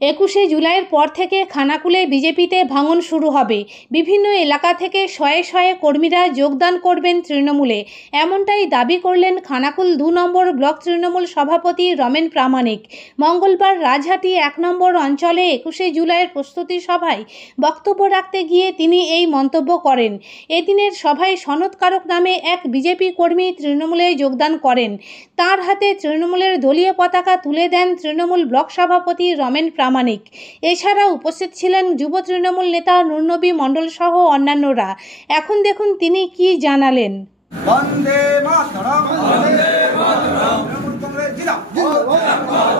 21শে জুলাইয়ের পর থেকে খানাকুলে বিজেপিতে ভাঙন শুরু হবে। বিভিন্ন এলাকা থেকে শয়ে শয়ে কর্মীরা যোগদান করবেন তৃণমূলে, এমনটাই দাবি করলেন খানাকুল 2 নম্বর ব্লক তৃণমূল সভাপতি রমেন প্রামাণিক। মঙ্গলবার রাজহাটি 1 নম্বর অঞ্চলে 21শে জুলাইয়ের প্রস্তুতি সভায় বক্তব্য রাখতে গিয়ে তিনি এই মন্তব্য করেন। এদিনের সভায় সনদ কারক নামে এক বিজেপি কর্মী তৃণমূলে যোগদান করেন। তার হাতে তৃণমূলের দলীয় পতাকা তুলে দেন তৃণমূল ব্লক সভাপতি রমেন প্রামাণিক। এছাড়া উপস্থিত ছিলেন যুব তৃণমূল নেতা নুরনবী মণ্ডল সহ অন্যান্যরা। এখন দেখুন তিনি কি জানালেন। বন্দে মাতরম, বন্দে মাতরম, তৃণমূল কংগ্রেস জিন্দাবাদ,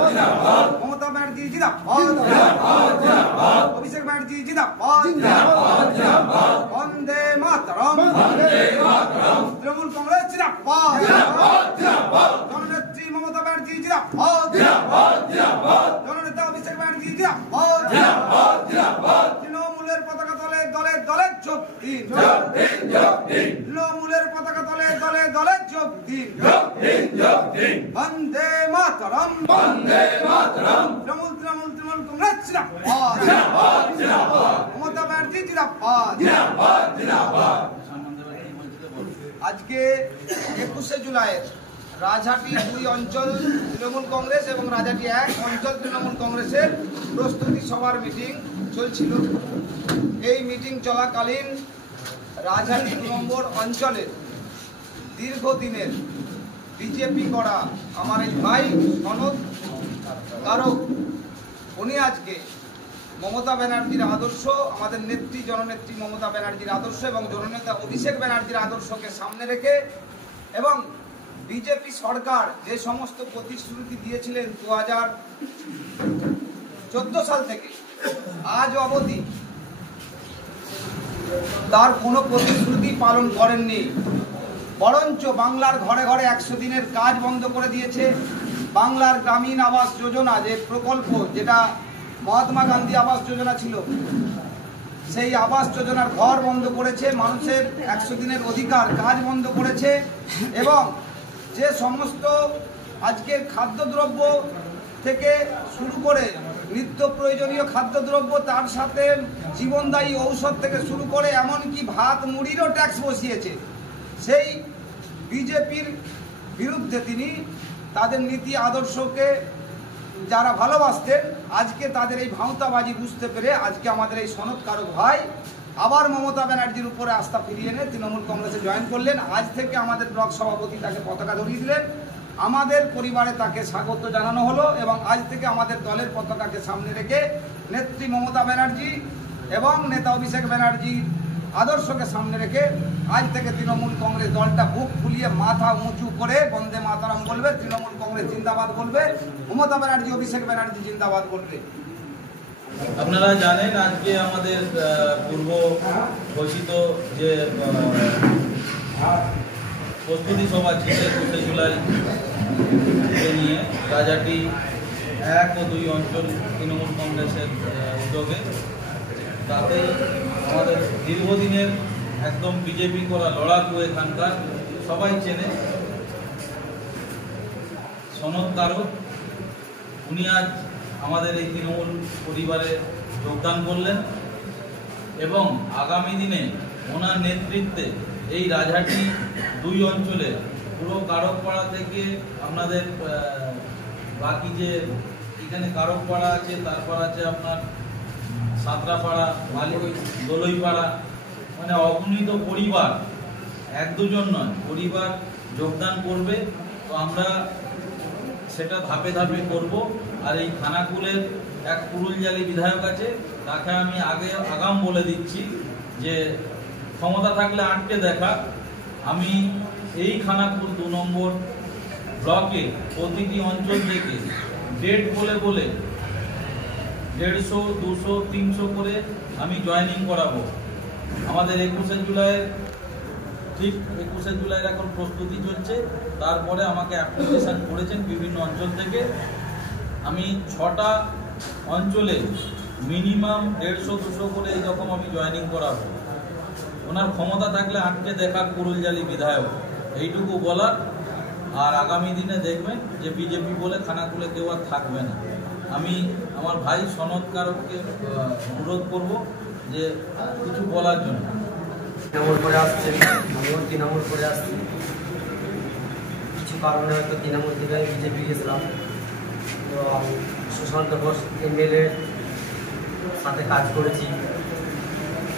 জিন্দাবাদ, মমতা ব্যানার্জি জিন্দাবাদ, জিন্দাবাদ, জিন্দাবাদ, অভিষেক ব্যানার্জি জিন্দাবাদ, জিন্দাবাদ, জিন্দাবাদ, বন্দে মাতরম, বন্দে মাতরম, তৃণমূল কংগ্রেস জিন্দাবাদ, জিন্দাবাদ, জিন্দাবাদ, জননেত্রী মমতা ব্যানার্জি জিন্দাবাদ, জিন্দাবাদ, জিন্দাবাদ, জননেতা অভিষেক ব্যানার্জি জিন্দাবাদ, জিন্দাবাদ, জিন্দাবাদ, তৃণমূলের পতাকা তলে দলে দলে যোগ দিন, যোগ দিন, যোগ দিন, তৃণমূলের পতাকা তলে দলে দলে যোগ দিন, যোগ দিন, যোগ দিন, বন্দে মাতরম, বন্দে মাতরম, তৃণমূল তৃণমূল তৃণমূল কংগ্রেস জিন্দাবাদ, জিন্দাবাদ, জিন্দাবাদ, মমতা ব্যানার্জি জিন্দাবাদ, জিন্দাবাদ, জিন্দাবাদ। আজকে 21শে জুলাই রাজহাটি 2 অঞ্চল তৃণমূল কংগ্রেস এবং রাজহাটি 1 অঞ্চল তৃণমূল কংগ্রেসের প্রস্তুতি সভার মিটিং চলছিল। এই মিটিং চলাকালীন রাজহাটি 2 নম্বর অঞ্চলের দীর্ঘদিনের বিজেপি করা আমার এই ভাই সনদ কারক, উনি আজকে মমতা ব্যানার্জির আদর্শ, আমাদের নেত্রী জননেত্রী মমতা ব্যানার্জির আদর্শ এবং জননেতা অভিষেক ব্যানার্জির আদর্শকে সামনে রেখে এবং বিজেপি সরকার যে সমস্ত প্রতিশ্রুতি দিয়েছিলেন 2014 সাল থেকে আজ অবধি তার কোনো প্রতিশ্রুতি পালন করেননি, বরঞ্চ বাংলার ঘরে ঘরে 100 দিনের কাজ বন্ধ করে দিয়েছে। বাংলার গ্রামীণ আবাস যোজনা যে প্রকল্প, যেটা মহাত্মা গান্ধী আবাস যোজনা ছিল, সেই আবাস যোজনার ঘর বন্ধ করেছে, মানুষের 100 দিনের অধিকার কাজ বন্ধ করেছে এবং যে সমস্ত আজকের খাদ্যদ্রব্য থেকে শুরু করে নিত্য প্রয়োজনীয় খাদ্যদ্রব্য, তার সাথে জীবনদায়ী ঔষধ থেকে শুরু করে এমনকি ভাত মুড়িরও ট্যাক্স বসিয়েছে। সেই বিজেপির বিরুদ্ধে তিনি তাদের নীতি আদর্শকে যারা ভালোবাসতেন, আজকে তাদের এই ভাঁওতাবাজি বুঝতে পেরে আজকে আমাদের এই সনদ কারক ভাই আবার মমতা ব্যানার্জির উপরে আস্থা ফিরিয়ে এনে তৃণমূল কংগ্রেসে জয়েন করলেন। আজ থেকে আমাদের ব্লক সভাপতি তাকে পতাকা ধরিয়ে দিলেন, আমাদের পরিবারে তাকে স্বাগত জানানো হলো এবং আজ থেকে আমাদের দলের পতাকাকে সামনে রেখে নেত্রী মমতা ব্যানার্জি এবং নেতা অভিষেক ব্যানার্জির আদর্শকে সামনে রেখে আজ থেকে তৃণমূল কংগ্রেস দলটা বুক ফুলিয়ে মাথা উঁচু করে বন্দে মাতরম বলবে, তৃণমূল কংগ্রেস জিন্দাবাদ বলবে, মমতা ব্যানার্জি অভিষেক ব্যানার্জি জিন্দাবাদ বলবে। আপনারা জানেন আজকে আমাদের পূর্ব ঘোষিত যে প্রস্তুতি সভা ছিল 21শে জুলাই নিয়ে রাজহাটি 1 ও 2 অঞ্চল তৃণমূল কংগ্রেসের উদ্যোগে, তাতে আমাদের দীর্ঘদিনের একদম বিজেপি করা লড়াকু এখানকার সবাই চেনে সনদ কারক, উনি আজ আমাদের এই তৃণমূল পরিবারে যোগদান করলেন এবং আগামী দিনে ওনার নেতৃত্বে এই রাজহাটি 2 অঞ্চলে পুরো কারকপাড়া থেকে আপনাদের বাকি যে এখানে কারকপাড়া আছে, তারপর আছে আপনার সাঁতরাপাড়া, দোলইপাড়া, মানে অগণিত পরিবার, 1-2 জন নয়, পরিবার যোগদান করবে। তো আমরা সেটা ধাপে ধাপে করব। আর এই খানাকুলের এক পুরুলজালি বিধায়ক আছে, তাকে আমি আগাম বলে দিচ্ছি যে ক্ষমতা থাকলে আটকে দেখা। আমি এই খানাকুল 2 নম্বর ব্লকে প্রতিটি অঞ্চল থেকে ডেট বলে বলে 150, 200, 300 করে আমি জয়েনিং করাবো। আমাদের 21শে জুলাইয়ের ঠিক 21শে জুলাইয়ের এখন প্রস্তুতি চলছে। তারপরে আমাকে অ্যাপ্লিকেশান করেছেন বিভিন্ন অঞ্চল থেকে। আমি 6টা অঞ্চলে মিনিমাম 150-200 করে এইরকম আমি জয়েনিং করাবো। ওনার ক্ষমতা থাকলে আটকে দেখা পুরুলজালি বিধায়ক, এইটুকু বলার। আর আগামী দিনে দেখবেন যে বিজেপি বলে খানাকুলে কেউ আর থাকবে না। আমি আমার ভাই সনদ কারককে অনুরোধ করব যে কিছু বলার জন্য। তৃণমূল করে আসছে, আমিও তৃণমূল করে আসছি। কিছু কারণে হয়তো তৃণমূল থেকে বিজেপি গেছিলাম, এবং সুশান্ত ঘোষ এমএলএ সাথে কাজ করেছি,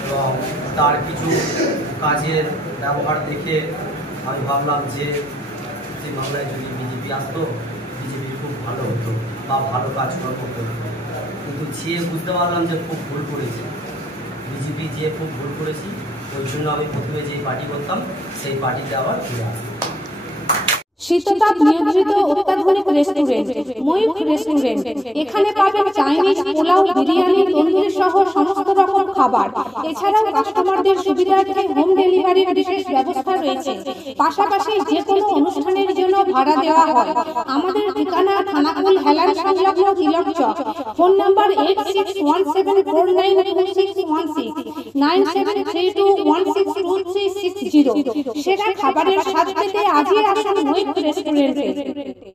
এবং তার কিছু কাজের ব্যবহার দেখে আমি ভাবলাম যে বাংলায় যদি বিজেপি আসতো, বিজেপি খুব ভালো হতো বা ভালো কাজকর্ম করতো। কিন্তু যে বুঝতে পারলাম যে খুব ভুল করেছি, বিজেপি যে খুব ভুল করেছি, ওই জন্য আমি প্রথমে যেই পার্টি করতাম সেই পার্টিতে আবার ফিরে আসতাম। শীততাপ নিয়ন্ত্রিত অত্যাধুনিক রেস্টুরেন্ট ময়ূখ রেস্টুরেন্ট। এখানে পাবেন চাইনিজ, পোলাও, বিরিয়ানি, তন্দুরি সহ সমস্ত রকম খাবার। এছাড়াও কাস্টমারদের সুবিধার্থে হোম ডেলিভারির বিশেষ ব্যবস্থা রয়েছে। পাশাপাশি যে কোনো অনুষ্ঠানের জন্য ভাড়া দেওয়া হয়। আমাদের ঠিকানা খানাকুল হেলান সংলগ্ন তিলক চক। Phone number 8617492616 9732162360। সেরা খাবারের স্বাদ পেতে আজই আসুন ময়ূখ রেস্টুরেন্টে।